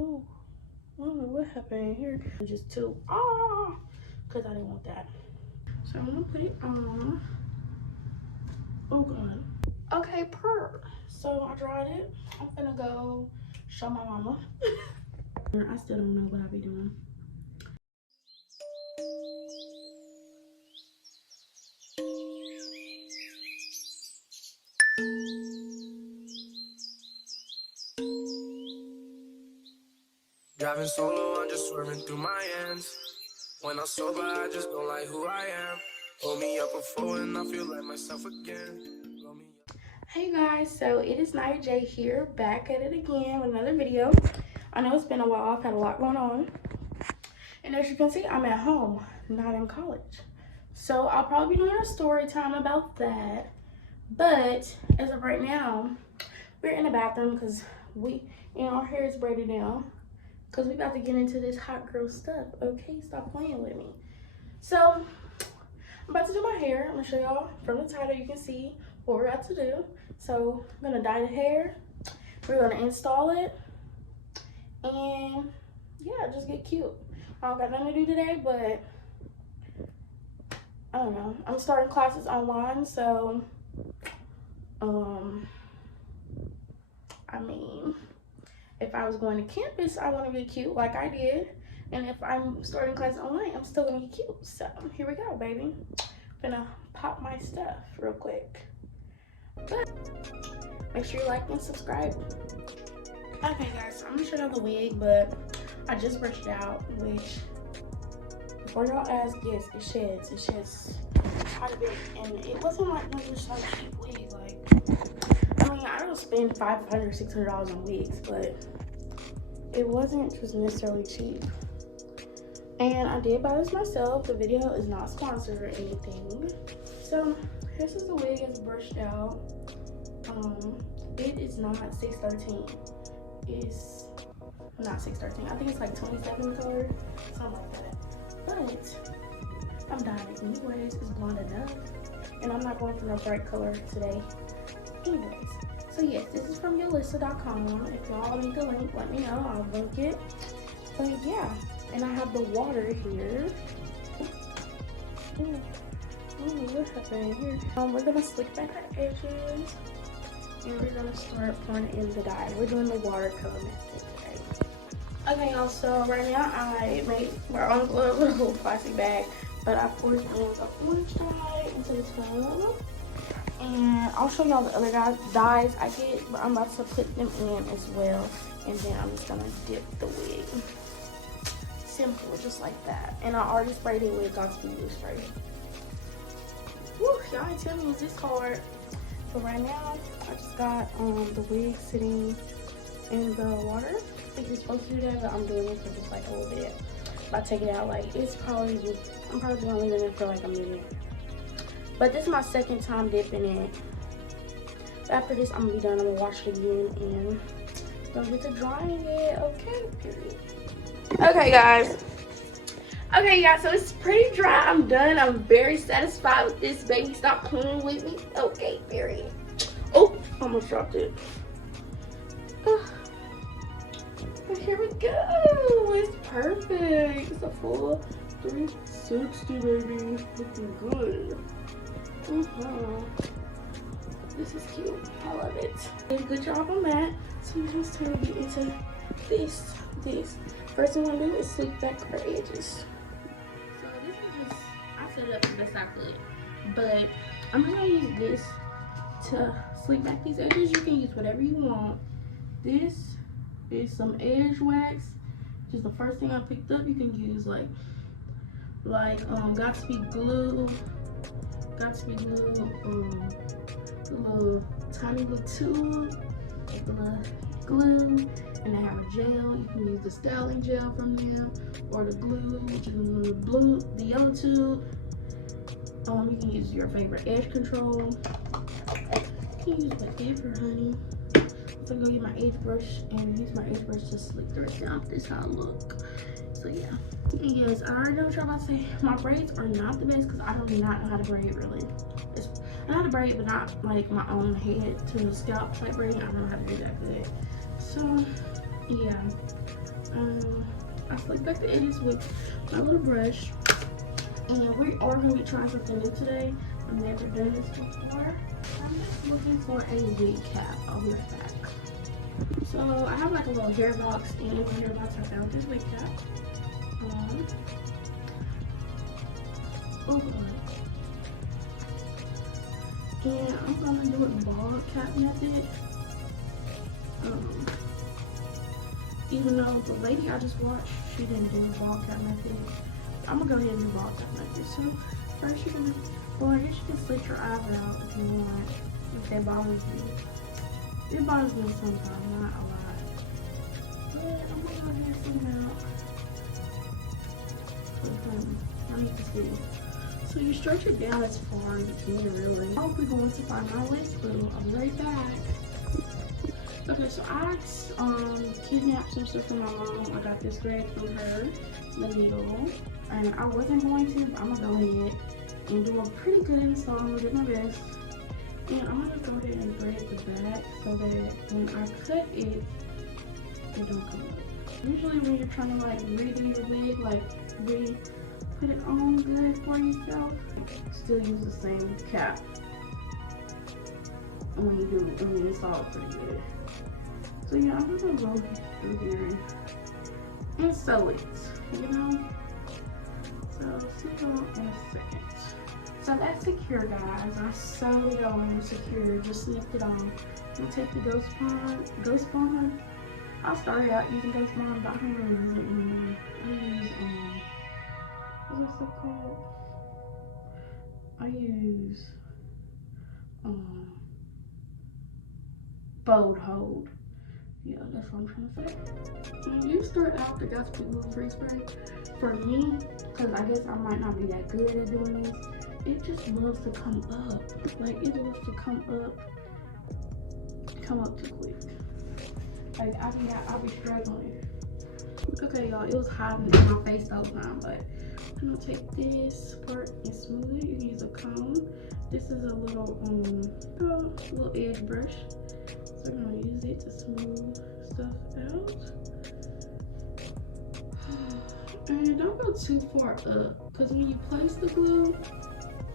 Oh, I don't know what happened here. Just too, because I didn't want that. So I'm gonna put it on. Oh God. Okay, so I dried it. I'm gonna go show my mama. I still don't know what I be doing. Driving solo, I'm just swerving through my ends. When I'm sober, I just don't like who I am. Hold me up before and I feel like myself again. Hey guys, so it is Nia J here, back at it again with another video. I know it's been a while, I've had a lot going on. And as you can see, I'm at home, not in college. So I'll probably be doing a story time about that. But as of right now, we're in the bathroom because our hair is braided down. Because we about to get into this hot girl stuff, okay? Stop playing with me. So, I'm about to do my hair. I'm going to show y'all from the title. You can see what we're about to do. So, I'm going to dye the hair. We're going to install it. And, yeah, just get cute. I don't got nothing to do today, but, I don't know. I'm starting classes online, so, I mean, if I was going to campus, I want to get cute like I did. And if I'm starting class online, I'm still going to get cute. So here we go, baby. I'm gonna pop my stuff real quick. But make sure you like and subscribe. Okay, guys, so I'm going to show y'all the wig, but I just brushed it out, which, before y'all ask, yes, it sheds. It sheds quite a bit. And it wasn't like no just like cheap wig. Like, I mean, I don't spend $500, $600 on wigs, but it wasn't just necessarily cheap. And I did buy this myself. The video is not sponsored or anything. So this is the wig. It's brushed out. It is not 613. It's not 613. I think it's like 27 color, something like that. But I'm dyeing it anyways. It's blonde enough, and I'm not going for no bright color today. Anyways, so yes, this is from yolissa.com. If y'all need the link, let me know. I'll link it. But yeah, and I have the water here. Ooh, what happened here? We're gonna slick back our edges, and we're gonna start pouring in the dye. We're doing the watercolor method today. Okay, y'all. So right now we're on a little plastic bag, but I poured in the orange dye into the tub. And I'll show y'all the other dyes I get, but I'm about to put them in as well. And then I'm just gonna dip the wig. Simple, just like that. And I already sprayed it with Godspeed Blue Spray. Woo, y'all ain't tell me it's this hard. So right now, I just got the wig sitting in the water. I think you're supposed to do that, but I'm doing it for just like a little bit. If I take it out, like I'm probably gonna leave it in for like a minute. But this is my second time dipping it. After this, I'm gonna be done. I'm gonna wash it again and gonna get to drying it. Okay, period. Okay, guys. So it's pretty dry. I'm done. I'm very satisfied with this, baby. Stop playing with me. Okay, period. Oh, almost dropped it. Here we go. It's perfect. It's a full 360, baby. Looking good. This is cute. I love it. Good job on that. So I'm just going to get into this. First thing I'm going to do is slick back our edges. So this is just, I set it up the best I could. But I'm going to use this to slick back these edges. You can use whatever you want. This is some edge wax. Just the first thing I picked up. You can use like Godspeed glue. The little tiny little tube with the little glue, and they have a gel. You can use the styling gel from them, or the glue, which is the yellow tube. You can use your favorite edge control. You can use whatever, honey. I'm gonna go get my edge brush and use my edge brush to slick the rest down. This is how I look. So yeah. And yes, I already know what y'all about to say. My braids are not the best because I do not know how to braid really. I know how to braid, but not like my own head to scalp type braiding. I don't know how to do that good. So yeah. I slicked back the edges with my little brush. And we are going to be trying something new today. I've never done this before. I'm just looking for a wig cap. I'll be right back. So I have like a little hair box, and in my hair box I found this wig cap. And I'm gonna do it bald cap method. Even though the lady I just watched, she didn't do a bald cap method, I'm gonna go ahead and do bald cap method. So first you're gonna, well, I guess you can slit your eyebrow if you want, if that bothers you. It bothers me sometimes, not a lot. But I'm gonna go ahead and slit it out. I need to see. So you stretch it down as far as you can, really. I hope we're going to find my list, but I'll be right back. Okay, so I kidnapped some stuff from my mom. I got this thread from her, the needle, and I wasn't going to, but I'm gonna go ahead and do a pretty good install. I'm gonna do my best, and I'm gonna go ahead and thread the back so that when I cut it, it don't come up. Usually when you're trying to like redo your wig, like really put it on good for yourself, still use the same cap when you install it pretty good. So yeah, I'm just gonna go through here and sew it, you know? So see you in a second. So that's secure, guys. I sewed it on secure, just snipped it on. I'm gonna take the Ghost Bond. I started out using Ghost Bond, but I don't really use it anymore. I use, what's that stuff called? I use, Bold Hold. Yeah, that's what I'm trying to say. When you start out the Gossip Glue Free Spray, for me, because I guess I might not be that good at doing this, it just loves to come up. Like, it loves to come up too quick. Like, I'll be struggling. Okay, y'all, it was hiding in my face the whole time, but I'm gonna take this part and smooth it. You can use a comb. This is a little edge brush. So I'm gonna use it to smooth stuff out. And don't go too far up, because when you place the glue,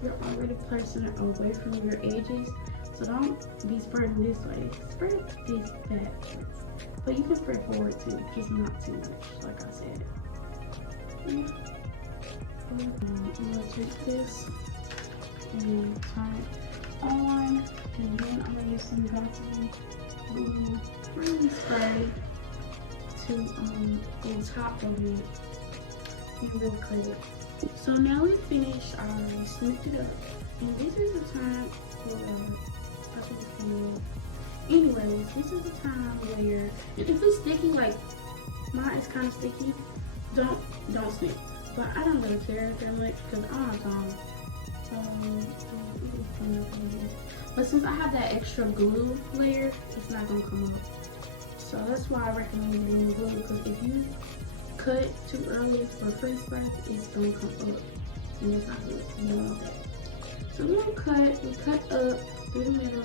you're already placing it away from your edges. So don't be spreading this way. Spread this backwards. But you can spread forward too, just not too much, like I said. Yeah. I'm gonna take this and turn it on, and then I'm gonna use some Gossip Glue Free Spray to on top of it, and we'll cut it. So now we're finished. I snipped it up, and this is the time for anyways, this is the time where if it's sticky, like mine is kind of sticky, don't snip. But I don't really care that much because I don't have time. But since I have that extra glue layer, it's not gonna come up. So that's why I recommend doing the glue, because if you cut too early for free spray, it's gonna come up, and it's not good. You don't want that. So we're gonna cut up through the middle.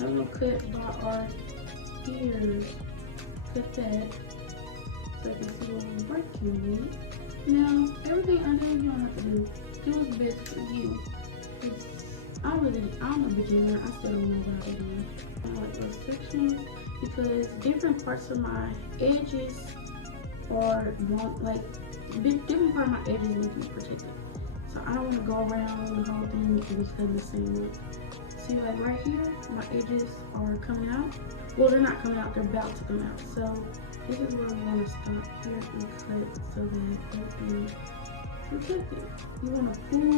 I'm gonna cut by our ears. Cut that so I can see what we're working with. Now, everything under you don't have to do. Do what's best for you. I'm a beginner. I still don't know what I'm doing. I like those sections because different parts of my edges are different part of my edges need to be protected. So I don't want to go around the whole thing and be cutting the same way. See, like right here, my edges are coming out. Well, they're not coming out, they're about to come out. So this is where we want to stop here and cut so that everything is protected. You want to pull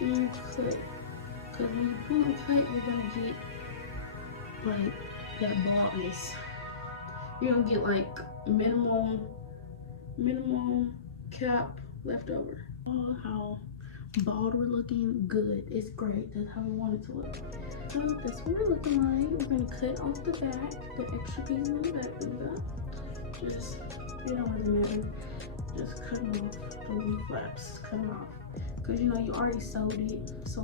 and cut. Because when you pull and cut, you're going to get like that baldness. You're going to get like minimum cap left over. Oh, how bald we're looking. Good. It's great. That's how we want it to look. So that's what we're looking like. We're going to cut off the back, the extra pieces on the back. Just, it don't really matter. Just cut them off. The wing flaps. Cut them off. Because you know you already sewed it. So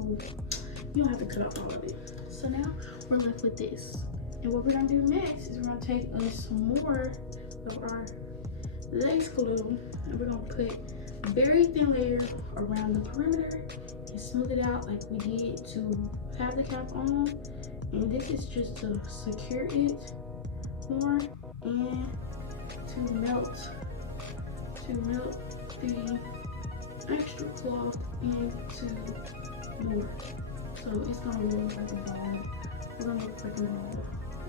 you don't have to cut off all of it. So now we're left with this. And what we're going to do next is we're going to take some more of our lace glue, and we're gonna put a very thin layer around the perimeter and smooth it out like we did to have the cap on. And this is just to secure it more and to melt the extra cloth into more. So it's gonna really look like a ball. We're gonna look like a ball.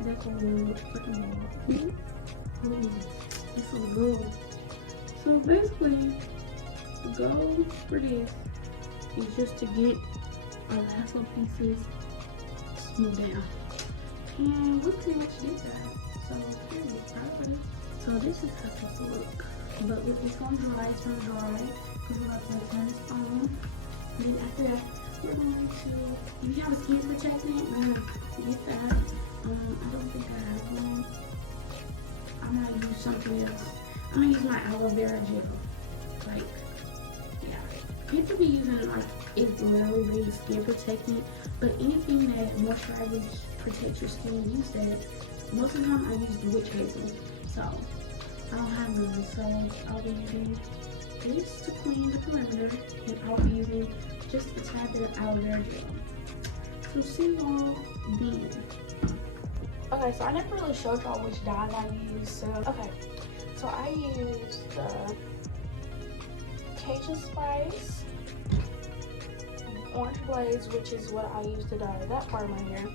That's what we're gonna look like a ball. Ooh, it's so good. So basically, the goal for this is just to get our last little pieces smoothed down. And we pretty much did that. So here it is. So this is how it's supposed to look. But it's gonna dry, it's gonna dry because we're about to turn this on. And then after that, we're going to, if you have a skin protectant, we're gonna get that. I don't think I have one. I might use something else. I'm gonna use my aloe vera gel. Like, yeah. People be using like it's literally really skin protectant, but anything that moisturizes, protects your skin, use that. Most of the time I use the witch hazel, so I don't have none. So I'll be using this to clean the perimeter, and I'll be using just a tad bit of aloe vera gel. So see y'all then. Okay, so I never really showed y'all which dyes I use. So so I use the Cajun Spice, Orange Blaze, which is what I use to dye that part of my hair,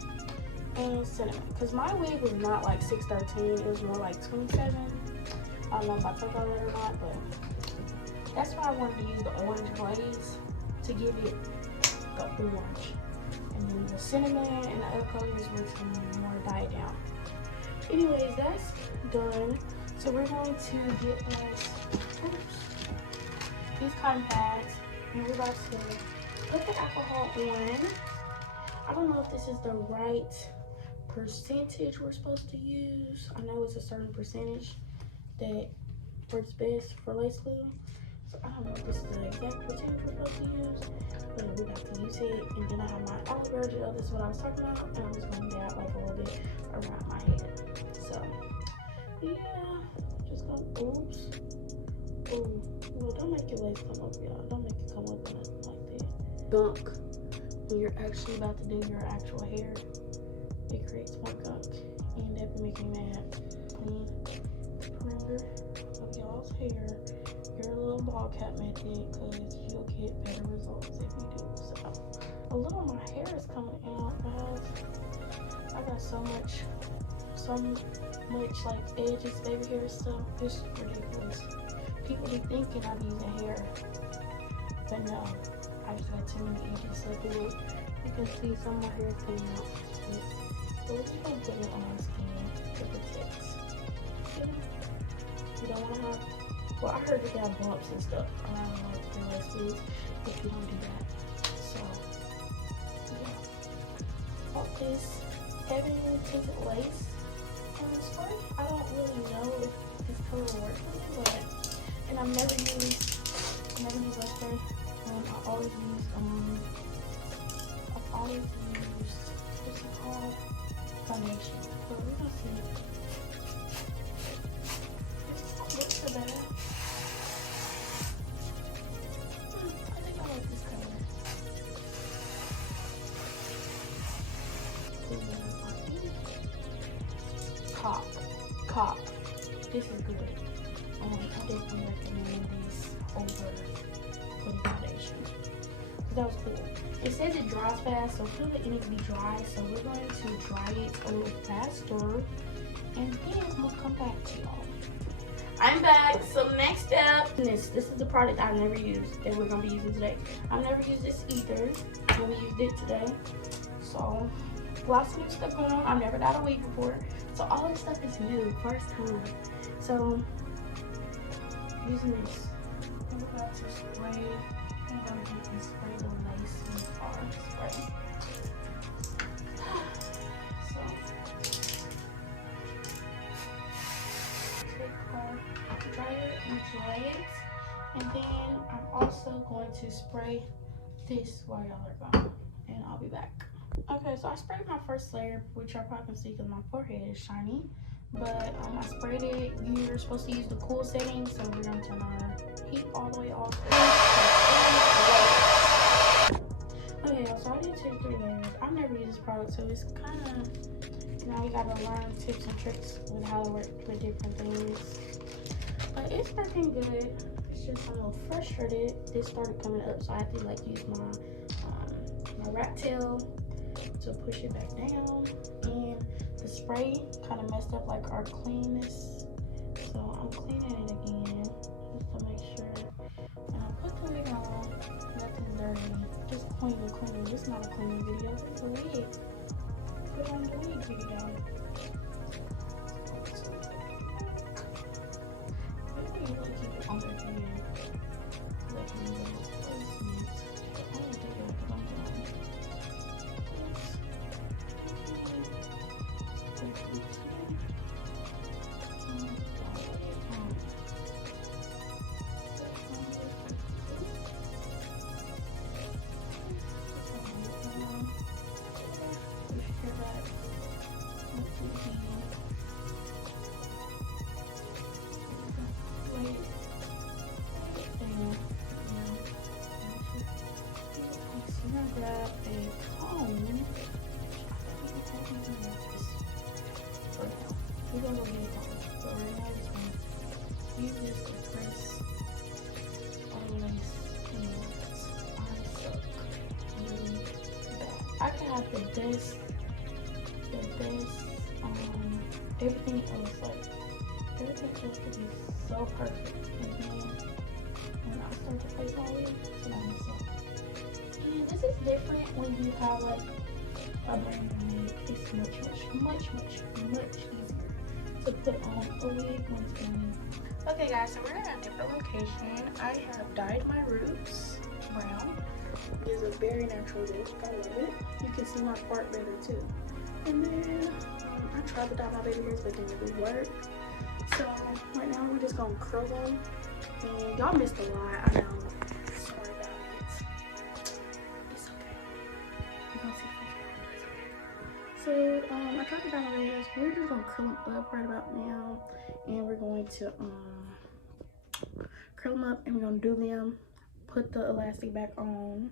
and cinnamon. Because my wig was not like 613, it was more like 27. I don't know if I told y'all that or not, but that's why I wanted to use the Orange Blaze to give it the orange. And then the cinnamon and the other colors were to more dye it down. Anyways, that's done. So we're going to get us these cotton pads, and we're about to put the alcohol on. I don't know if this is the right percentage we're supposed to use. I know it's a certain percentage that works best for lace glue. So I don't know if this is the exact percentage we're supposed to use, but we're about to use it. And then I have my aloe vera gel. This is what I was talking about, and I'm just gonna dab like a little bit around my head. So yeah, just gonna oops. Ooh, well, don't make your lace come up, y'all. Don't make it come up or nothing like that. Gunk when you're actually about to do your actual hair, it creates more gunk, and that be making me mad. Clean the perimeter of y'all's hair. Your little ball cap method, because you'll get better results if you do. So a little of my hair is coming out, guys. I got so much like edges, baby hair stuff. It's ridiculous. People be thinking I'm using hair, but no, I just got too many edges. So you can see some of my hair is coming out. But we're just gonna put it on our skin to protect. You don't want to have. Well, I heard they have bumps and stuff around like the lace glue if you don't do that. So, yeah. Got this heavy tinted lace on the spray. I don't really know if this color works on it, but, and I've never used lace spray. I always use, what's it called? Foundation. So we're gonna see. This looks so bad. Cop. This is good. I definitely recommend this over putting foundation. That was cool. It says it dries fast, so clearly it needs to be dry. So we're going to dry it a little faster, and then we'll come back to y'all. I'm back. So next step, this is the product I've never used that we're gonna be using today. I've never used this either. I only used it today. So lots of new stuff going on. I've never dyed a wig before, so all this stuff is new, first time. So using this, I'm about to spray. I'm gonna get and spray the lace in our spray. So take our dryer and dry it, and then I'm also going to spray this while y'all are gone, and I'll be back. Okay, so I sprayed my first layer, which y'all probably can see because my forehead is shiny. But I sprayed it. You're supposed to use the cool setting, so we're gonna turn our heat all the way off. Okay, so I did take 3 layers. I've never used this product, so it's kind of, you know, we gotta learn tips and tricks with how to work with different things. But it's working good. It's just I'm a little frustrated. This started coming up, so I have to like use my rat tail to push it back down. And the spray kind of messed up like our cleanness, so I'm cleaning it again just to make sure. And I put the wig on, nothing dirty, just cleaning. This is not a cleaning video, it's a wig. Put on the wig video. Maybe you want to keep it under here. Let me know placement. I want to do it because I'm doing grab a comb. We're gonna go get a comb. So right now I'm just gonna use this to press all the lace ends. I suck really bad. I can have the best, everything else, like everything else could be so perfect. And then when I start to place all it, it's not myself. And this is different when you have like a brand new wig. It's much easier to put on a wig when it's brand new. Okay guys, so we're at a different location. I have dyed my roots brown. It is a very natural look. I love it. You can see my part better too. And then I tried to dye my baby hairs, but it didn't really work. So right now we're just gonna curl them. And y'all missed a lot, I know. Sorry about it. It's okay. You're gonna see future. So I tried to dye my baby hairs. We're just gonna curl them up right about now. And we're going to curl them up and we're gonna do them. Put the elastic back on.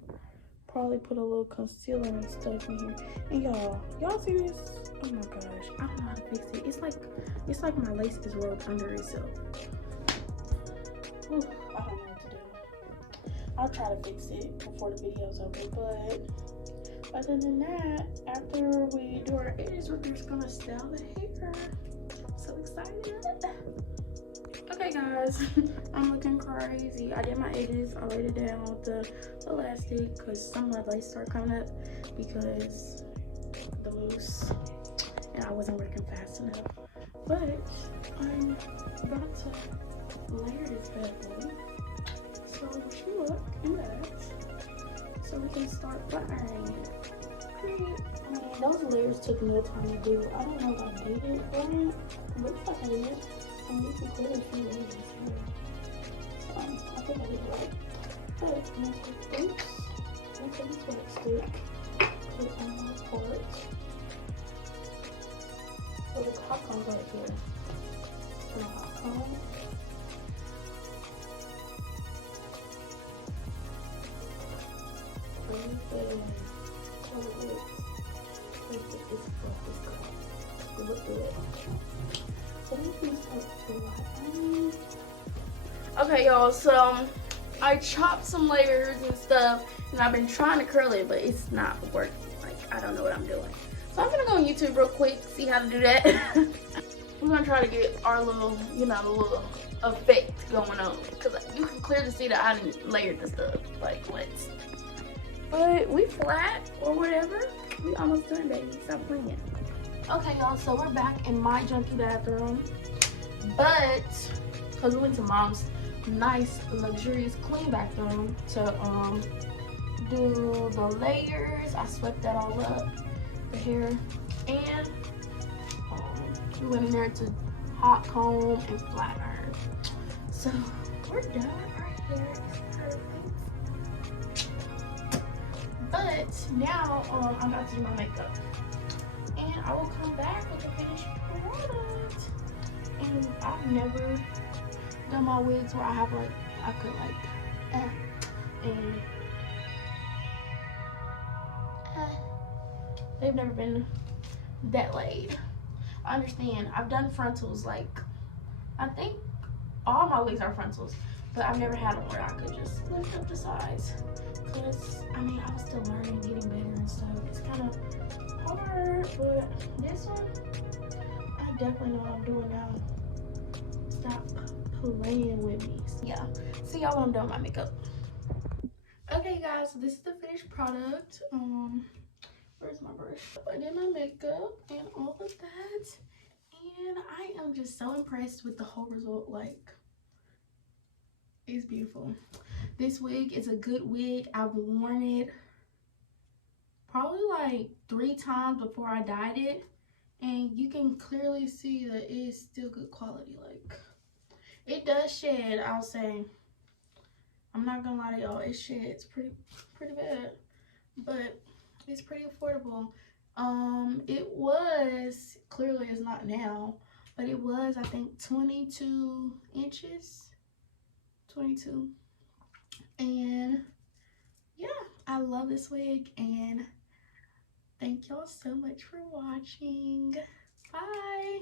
Probably put a little concealer and stuff in here. And y'all see this? Oh my gosh, I don't know how to fix it. It's like my lace is rolled under itself. Ooh, I don't know what to do. I'll try to fix it before the video's over. But other than that, after we do our edges, we're just gonna style the hair. I'm so excited. Okay guys, I'm looking crazy. I did my edges. I laid it down with the elastic because some of my lace started coming up because the loose, and I wasn't working fast enough. But I'm about to layer this bad boy. So wish me luck in that. So we can start flattering it. I mean, those layers took no time to do. I don't know if I did it right. Looks like I did. And you can clearly see layers here. So I think I did it right. But I'm gonna take this. I'm gonna take this wax stick. Put it on my part. So the hot comb's right here. And a hot comb. Okay y'all, so I chopped some layers and stuff and I've been trying to curl it, but it's not working. Like, I don't know what I'm doing. So I'm gonna go on YouTube real quick, see how to do that. I'm gonna try to get our little, you know, the little effect going on, because you can clearly see that I didn't layer the stuff. Like, what? But we flat or whatever. We almost done, baby. Stop playing. Okay, y'all. So we're back in my junky bathroom, but because we went to mom's nice, luxurious, clean bathroom to do the layers. I swept that all up, the hair, and we went in there to hot comb and flat iron. So we're done. Our hair is perfect. But now I'm about to do my makeup, and I will come back with the finished product. And I've never done my wigs where I have like, I could like, and they've never been that laid. I understand. I've done frontals, like, I think all my wigs are frontals, but I've never had them where I could just lift up the sides. Cause I mean, I was still learning, getting better and stuff. It's kind of hard, but this one, I definitely know what I'm doing now. Stop playing with me. Yeah, see y'all when I'm done with my makeup. Okay guys, so this is the finished product. Where's my brush? I did my makeup and all of that, and I am just so impressed with the whole result. Like, it's beautiful. This wig is a good wig. I've worn it probably like 3 times before I dyed it, and you can clearly see that it is still good quality. Like, it does shed, I'll say. I'm not gonna lie to y'all, it sheds pretty bad, but it's pretty affordable. It was, clearly it's not now, but it was, I think, 22 inches. 22. And yeah, I love this wig, and thank y'all so much for watching. Bye.